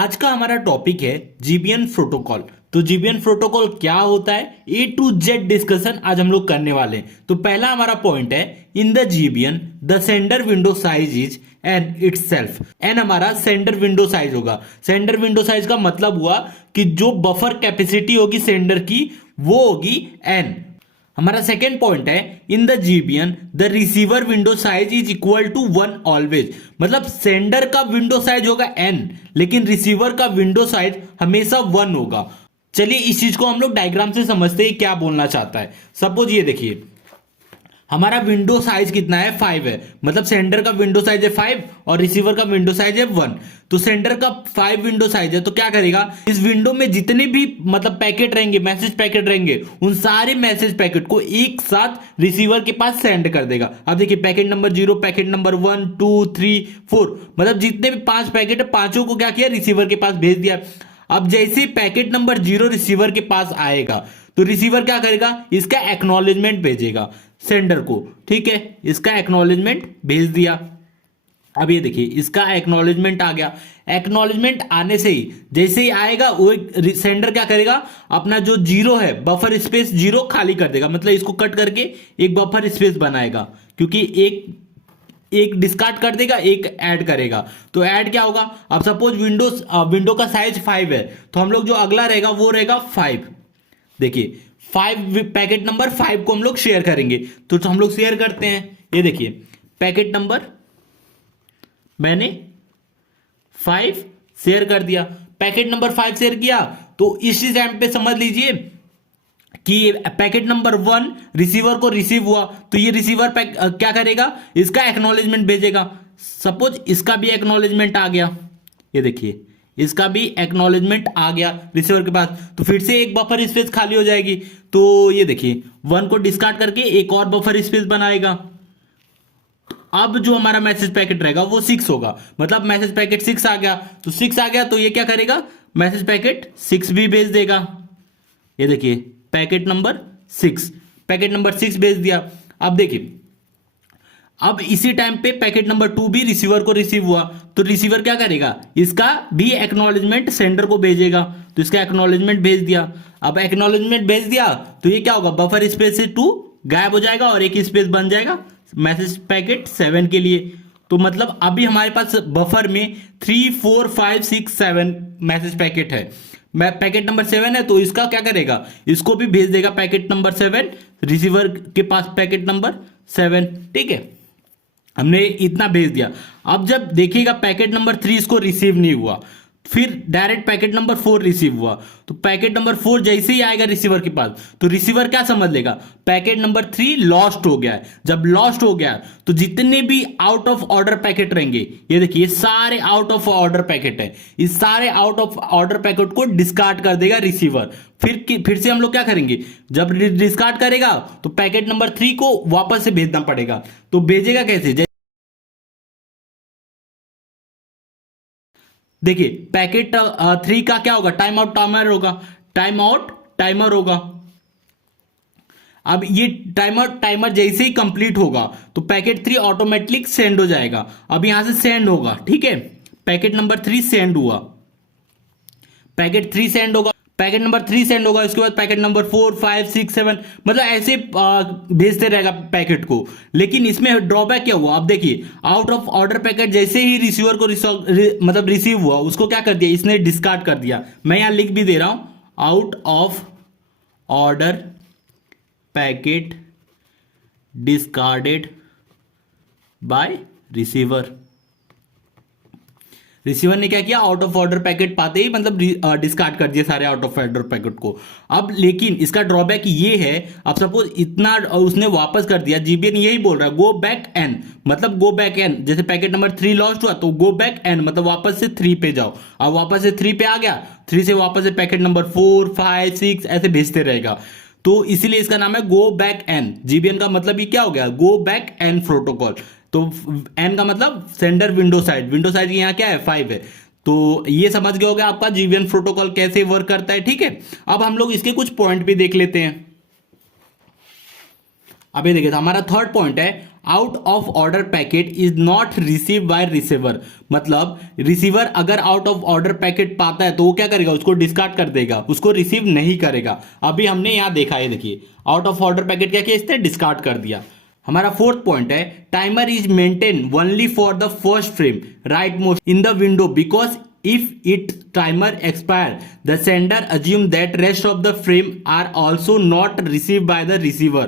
आज का हमारा टॉपिक है जीबीएन प्रोटोकॉल। तो जीबीएन प्रोटोकॉल क्या होता है, ए टू जेड डिस्कशन आज हम लोग करने वाले हैं। तो पहला हमारा पॉइंट है, in the GBN the sender window size is N itself. N हमारा सेंडर विंडो साइज होगा। सेंडर विंडो साइज का मतलब हुआ कि जो बफर कैपेसिटी होगी सेंडर की वो होगी एन। हमारा सेकेंड पॉइंट है, in the GBN the receiver window size is equal to 1 always. मतलब सेंडर का विंडो साइज होगा एन लेकिन रिसीवर का विंडो साइज हमेशा 1 होगा। चलिए इस चीज को हम लोग डायग्राम से समझते हैं क्या बोलना चाहता है। सपोज ये देखिए हमारा विंडो साइज कितना है, 5 है। मतलब सेंडर का विंडो साइज है 5 और रिसीवर का विंडो साइज है 1। तो सेंडर का 5 विंडो साइज है तो क्या करेगा, इस विंडो में जितने भी मतलब पैकेट रहेंगे, मैसेज पैकेट रहेंगे, उन सारे मैसेज पैकेट को एक साथ रिसीवर के पास सेंड कर देगा। अब देखिए पैकेट नंबर 0, पैकेट नंबर 1, 2, 3, 4, मतलब जितने भी 5 पैकेट है पांचों को क्या किया, रिसीवर के पास भेज दिया। अब जैसे पैकेट नंबर 0 रिसीवर के पास आएगा तो रिसीवर क्या करेगा, इसका एक्नॉलेजमेंट भेजेगा सेंडर को। ठीक है, इसका एक्नॉलेजमेंट भेज दिया। अब ये देखिए इसका एक्नॉलेजमेंट आ गया। एक्नॉलेजमेंट आने से ही जैसे ही आएगा वो सेंडर क्या करेगा, अपना जो 0 है बफर स्पेस 0 खाली कर देगा। मतलब इसको कट करके एक बफर स्पेस बनाएगा, क्योंकि एक डिस्कार्ड कर देगा, एक ऐड करेगा। तो ऐड क्या होगा, अब सपोज विंडो का साइज 5 है तो हम लोग जो अगला रहेगा वो रहेगा 5। देखिए 5 पैकेट नंबर 5 को हम लोग शेयर करेंगे। तो हम लोग शेयर करते हैं। ये देखिए पैकेट नंबर मैंने 5 शेयर कर दिया, पैकेट नंबर 5 शेयर किया। तो इसी टाइम पे समझ लीजिए कि पैकेट नंबर 1 रिसीवर को रिसीव हुआ तो ये रिसीवर क्या करेगा, इसका एक्नॉलेजमेंट भेजेगा। सपोज इसका भी एक्नॉलेजमेंट आ गया, ये देखिए इसका भी एक्नॉलेजमेंट आ गया रिसीवर के पास, तो फिर से एक बफर स्पेस खाली हो जाएगी। तो ये देखिए 1 को डिस्कार्ड करके एक और बफर स्पेस बनाएगा। अब जो हमारा मैसेज पैकेट रहेगा वो 6 होगा। मतलब मैसेज पैकेट 6 आ गया, तो 6 आ गया तो ये क्या करेगा, मैसेज पैकेट 6 भी भेज देगा। ये देखिए पैकेट नंबर 6, पैकेट नंबर 6 भेज दिया। अब देखिए अब इसी टाइम पे पैकेट नंबर 2 भी रिसीवर को रिसीव हुआ तो रिसीवर क्या करेगा, इसका भी एक्नॉलेजमेंट सेंडर को भेजेगा। तो इसका एक्नॉलेजमेंट भेज दिया। अब एक्नॉलेजमेंट भेज दिया तो ये क्या होगा, बफर स्पेस से 2 गायब हो जाएगा और एक स्पेस बन जाएगा मैसेज पैकेट 7 के लिए। तो मतलब अभी हमारे पास बफर में 3, 4, 5, 6, 7 मैसेज पैकेट है। पैकेट नंबर 7 है तो इसका क्या करेगा, इसको भी भेज देगा पैकेट नंबर 7 रिसीवर के पास पैकेट नंबर 7। ठीक है, हमने इतना भेज दिया। अब जब देखिएगा पैकेट नंबर 3 इसको रिसीव नहीं हुआ, फिर डायरेक्ट पैकेट नंबर 4 रिसीव हुआ। तो पैकेट नंबर 4 जैसे ही आएगा रिसीवर के पास तो रिसीवर क्या समझ लेगा, पैकेट नंबर 3 लॉस्ट हो गया है। जब लॉस्ट हो गया तो जितने भी आउट ऑफ ऑर्डर पैकेट रहेंगे, ये देखिए सारे आउट ऑफ ऑर्डर पैकेट है, इस सारे आउट ऑफ ऑर्डर पैकेट को डिस्कार्ड कर देगा रिसीवर। फिर से हम लोग क्या करेंगे, जब डिस्कार्ड करेगा तो पैकेट नंबर 3 को वापस से भेजना पड़ेगा। तो भेजेगा कैसे, देखिए पैकेट 3 का क्या होगा, टाइम आउट टाइमर होगा, टाइम आउट टाइमर होगा। अब ये टाइम आउट टाइमर जैसे ही कंप्लीट होगा तो पैकेट 3 ऑटोमेटिक सेंड हो जाएगा। अब यहां से सेंड होगा, ठीक है, पैकेट नंबर 3 सेंड हुआ, पैकेट 3 सेंड होगा, पैकेट नंबर 3 सेंड होगा, इसके बाद पैकेट नंबर 4, 5, 6, 7, मतलब ऐसे भेजते रहेगा पैकेट को। लेकिन इसमें ड्रॉबैक क्या हुआ, अब देखिए आउट ऑफ ऑर्डर पैकेट जैसे ही रिसीवर को मतलब रिसीव हुआ उसको क्या कर दिया, इसने डिस्कार्ड कर दिया। मैं यहां लिख भी दे रहा हूं, out of order packet discarded by receiver. Receiver ने क्या किया, आउट ऑफ ऑर्डर पैकेट पाते ही मतलब डिस्कार्ड कर दिया सारे आउट ऑफ ऑर्डर पैकेट को। अब लेकिन इसका ड्रॉबैक ये है, अब सपोज इतना उसने वापस कर दिया, जीबीएन यही बोल रहा है गो बैक एन, मतलब गो बैक एन, जैसे पैकेट नंबर 3 लॉस्ट हुआ तो गो बैक एन मतलब वापस से 3 पे जाओ। अब वापस से 3 पे आ गया, 3 से वापस से पैकेट नंबर 4, 5, 6 ऐसे भेजते रहेगा। तो इसीलिए इसका नाम है गो बैक एन। जीबीएन का मतलब ये क्या हो गया, गो बैक एन प्रोटोकॉल। तो एन का मतलब sender window side, window side यहाँ क्या है 5 है। तो ये समझ गए होगा आपका जीबीएन प्रोटोकॉल कैसे वर्क करता है। ठीक है, अब हम लोग इसके कुछ पॉइंट भी देख लेते हैं। अब ये देखिए हमारा थर्ड पॉइंट है, out of order packet is not receive bye receiver. मतलब रिसीवर अगर आउट ऑफ ऑर्डर पैकेट पाता है तो वो क्या करेगा, उसको डिस्कार्ड कर देगा, उसको रिसीव नहीं करेगा। अभी हमने यहां देखा है, देखिए आउट ऑफ ऑर्डर पैकेट क्या किया, इसने डिस्कार्ड कर दिया। हमारा फोर्थ पॉइंट है timer is maintain only for the first frame right most in the window because if its timer expire the sender assume that rest of the frame are also not received by the receiver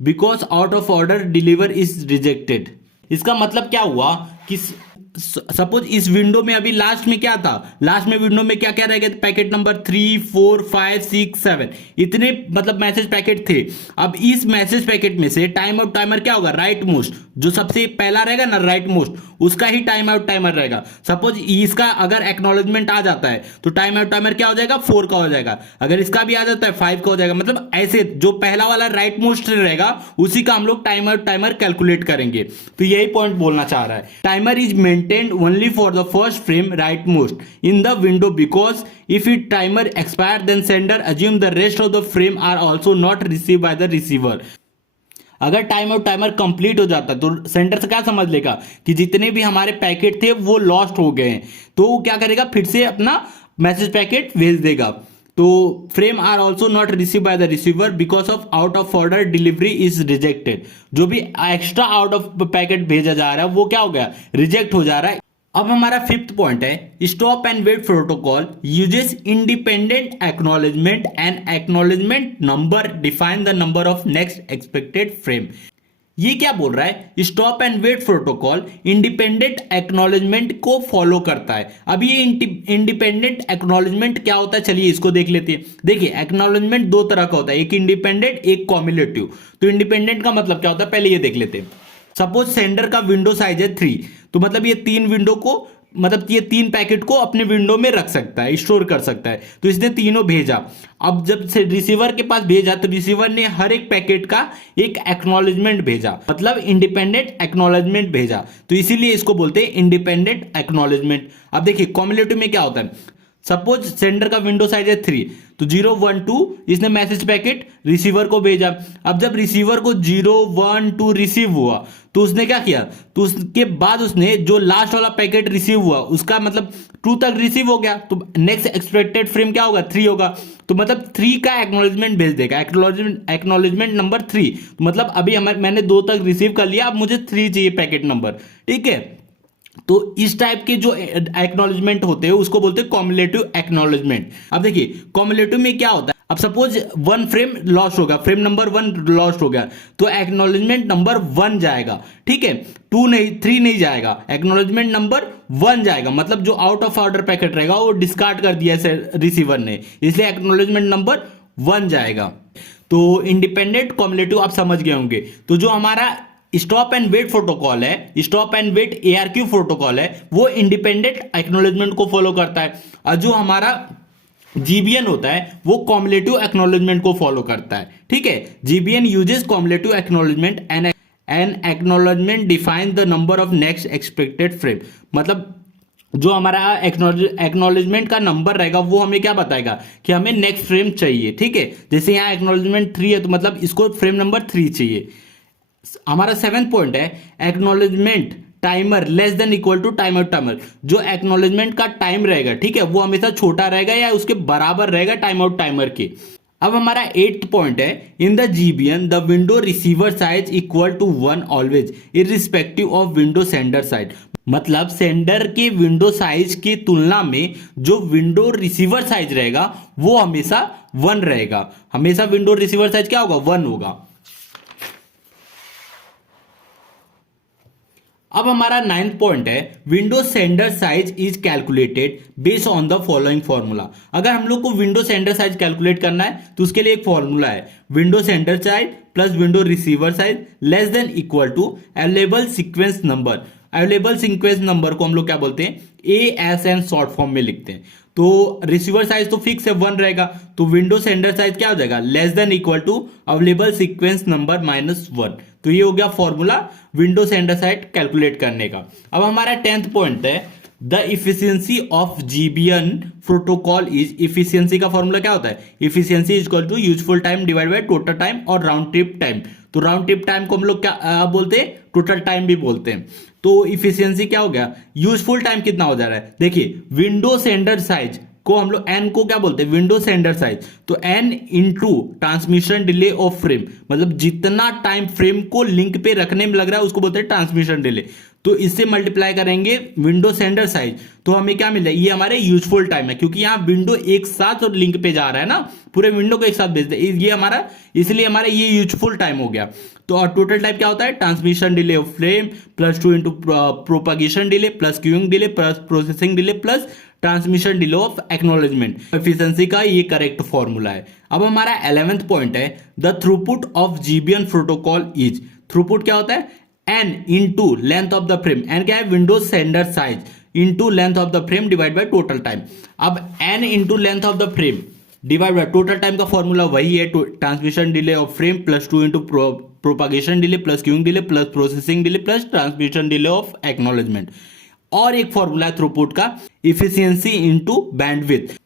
because out of order deliver is rejected। इसका मतलब क्या हुआ कि suppose इस window में अभी last में क्या था, लास्ट में विंडो में क्या क्या रह गए, पैकेट नंबर 3 4 5 6 7 इतने मतलब मैसेज पैकेट थे। अब इस मैसेज पैकेट में से टाइम आउट टाइमर क्या होगा, राइट मोस्ट, जो सबसे पहला रहेगा ना राइट मोस्ट, उसका ही टाइम आउट टाइमर रहेगा। सपोज इसका अगर एक्नॉलेजमेंट आ जाता है तो टाइम आउट टाइमर क्या हो जाएगा, 4 का हो जाएगा। अगर इसका भी आ जाता है 5 का हो जाएगा। मतलब ऐसे जो पहला वाला राइट मोस्ट रहेगा उसी का हम लोग टाइम आउट टाइमर कैलकुलेट करेंगे। तो यही पॉइंट बोलना चाह रहा है, timer is maintained only for the first frame right most in the window because if it timer expire then sender assume the rest of the frame are also not receive by the receiver. अगर time out timer complete हो जाता तो centre से क्या समझ लेगा कि जितने भी हमारे पैकेट थे वो लॉस्ट हो गए हैं, तो वो क्या करेगा, फिर से अपना मैसेज पैकेट भेज देगा। तो frame are also not receive by the receiver because of out of order delivery is rejected. जो भी एक्स्ट्रा आउट ऑफ पैकेट भेजा जा रहा है वो क्या हो गया, रिजेक्ट हो जा रहा है। अब हमारा फिफ्थ पॉइंट है stop and wait protocol uses independent acknowledgement and acknowledgement number define the number of next expected frame. ये क्या बोल रहा है, stop and wait protocol independent acknowledgement को फॉलो करता है। अब ये इंडिपेंडेंट एक्नॉलेजमेंट क्या होता है, चलिए इसको देख लेते हैं। देखिए एक्नॉलेजमेंट दो तरह का होता है, एक इंडिपेंडेंट एक कॉम्युलेटिव। तो इंडिपेंडेंट का मतलब क्या होता है, पहले ये देख लेते हैं। सपोज सेंडर का विंडो साइज है 3, तो मतलब ये 3 विंडो को, मतलब ये 3 पैकेट को अपने विंडो में रख सकता है, स्टोर कर सकता है। तो इसने तीनों भेजा। अब जब से रिसीवर के पास भेजा तो रिसीवर ने हर एक पैकेट का एक एक्नॉलेजमेंट भेजा, मतलब इंडिपेंडेंट एक्नॉलेजमेंट भेजा। तो इसीलिए इसको बोलते हैं इंडिपेंडेंट एक्नॉलेजमेंट। अब देखिए कॉम्युलेटिव में क्या होता है, सपोज सेंडर का विंडो साइज है 3, तो 0 1 2 इसने मैसेज पैकेट रिसीवर को भेजा। अब जब रिसीवर को 0 1 2 रिसीव हुआ तो उसने क्या किया, तो उसके बाद उसने जो लास्ट वाला पैकेट रिसीव हुआ उसका मतलब 2 तक रिसीव हो गया, तो नेक्स्ट एक्सपेक्टेड फ्रेम क्या होगा, 3 होगा। तो मतलब 3 का एक्नॉलेजमेंट भेज देगा, एक्नॉलेजमेंट नंबर 3। तो मतलब अभी मैंने 2 तक रिसीव कर लिया, अब मुझे 3 चाहिए पैकेट नंबर, ठीक है। तो इस टाइप के जो एक्नॉलेजमेंट होते हैं उसको बोलते हैं कॉम्युलेटिव एक्नॉलेजमेंट। अब देखिए कॉम्युलेटिव में क्या होता है, अब सपोज 1 फ्रेम लॉस्ट होगा, फ्रेम नंबर 1 लॉस्ट हो गया, तो एक्नॉलेजमेंट नंबर 1 जाएगा, ठीक है, 2 नहीं 3 नहीं जाएगा, एक्नॉलेजमेंट नंबर 1 जाएगा। मतलब जो आउट ऑफ ऑर्डर पैकेट रहेगा वो डिस्कार्ड कर दिया रिसीवर ने, इसलिए एक्नॉलेजमेंट नंबर 1 जाएगा। तो इंडिपेंडेंट कॉम्युलेटिव आप समझ गए होंगे। तो जो हमारा स्टॉप एंड वेट प्रोटोकॉल है, stop and wait ARQ protocol है, वो इंडिपेंडेंट एक्नॉलेजमेंट को फॉलो करता है। और जो हमारा GBN होता है वो कॉम्युलेटिव एक्नॉलेजमेंट को फॉलो करता है, ठीक है। GBN uses cumulative acknowledgement and acknowledgement define the number of next expected frame. मतलब जो हमारा एक्नॉलेजमेंट का नंबर रहेगा वो हमें क्या बताएगा कि हमें नेक्स्ट फ्रेम चाहिए, ठीक है। जैसे यहाँ एक्नॉलेजमेंट 3 है तो मतलब इसको फ्रेम नंबर 3 चाहिए। हमारा 7th पॉइंट है acknowledgement timer less than equal to time out timer. जो एक्नॉलेजमेंट का टाइम रहेगा, ठीक है, वो हमेशा छोटा रहेगा या उसके बराबर रहेगा टाइम आउट टाइमर के। अब हमारा 8th पॉइंट है in the GBN the window receiver size equal to 1 always irrespective of window sender size. मतलब सेंडर के विंडो साइज की तुलना में जो विंडो रिसीवर साइज रहेगा वो हमेशा 1 रहेगा। हमेशा विंडो रिसीवर साइज क्या होगा, 1 होगा। अब हमारा 9th पॉइंट है window sender size is calculated based on the following formula. अगर हम लोग को विंडो सेंडर साइज कैलकुलेट करना है तो उसके लिए एक फॉर्मूला है, window sender size plus window receiver size less than equal to available sequence number. Available sequence number को हम लोग क्या बोलते हैं, ASN शॉर्ट फॉर्म में लिखते हैं। तो रिसीवर साइज तो फिक्स है 1 रहेगा, तो विंडो सेंडर साइज क्या हो जाएगा, less than equal to available sequence number -1। तो ये हो गया formula window sender size calculate करने का। अब हमारा 10th पॉइंट है the efficiency of GBN protocol is, efficiency का फॉर्मूला क्या होता है, efficiency is equal to useful time divide by total time और राउंड ट्रिप टाइम। तो राउंड ट्रिप टाइम को हम लोग क्या बोलते हैं, टोटल टाइम भी बोलते हैं। तो इफिशियंसी क्या हो गया, यूजफुल टाइम कितना हो जा रहा है, देखिए विंडो सेंडर साइज को हम लोग एन को क्या बोलते हैं, विंडो सेंडर साइज, तो n into transmission delay of frame, मतलब जितना टाइम फ्रेम को लिंक पे रखने में लग रहा है उसको बोलते हैं ट्रांसमिशन डिले। तो इससे मल्टीप्लाई करेंगे विंडो सेंडर साइज, तो हमें क्या मिल जाए, ये हमारे यूजफुल टाइम है, क्योंकि यहाँ विंडो एक साथ और लिंक पे जा रहा है ना, पूरे विंडो को एक साथ भेजते हैं, ये हमारा, इसलिए हमारा ये यूजफुल टाइम हो गया। तो और टोटल टाइम क्या होता है, transmission delay of frame plus 2 into propagation delay plus queuing delay plus processing delay plus transmission delay of acknowledgement. Efficiency का ये करेक्ट फॉर्मूला है। अब हमारा 11th पॉइंट है, the throughput of GBN protocol is, throughput क्या होता है, N into length of the frame, N क्या है, windows sender size into length of the frame divide by total time. अब N into length of the frame divide by total time का formula वही है, transmission delay of frame plus 2 into propagation delay plus queuing delay plus processing delay plus transmission delay of acknowledgement. और एक formula है throughput का, efficiency into bandwidth.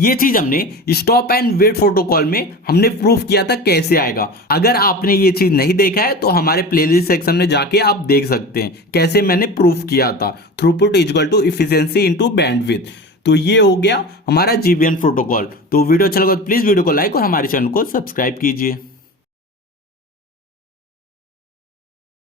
ये चीज हमने स्टॉप एंड वेट प्रोटोकॉल में हमने प्रूफ किया था कैसे आएगा। अगर आपने ये चीज नहीं देखा है तो हमारे प्लेलिस्ट सेक्शन में जाके आप देख सकते हैं कैसे मैंने प्रूफ किया था, throughput equal to efficiency into bandwidth. तो ये हो गया हमारा जीबीएन प्रोटोकॉल। तो वीडियो अच्छा लगा तो प्लीज वीडियो को लाइक और हमारे चैनल को सब्सक्राइब कीजिए।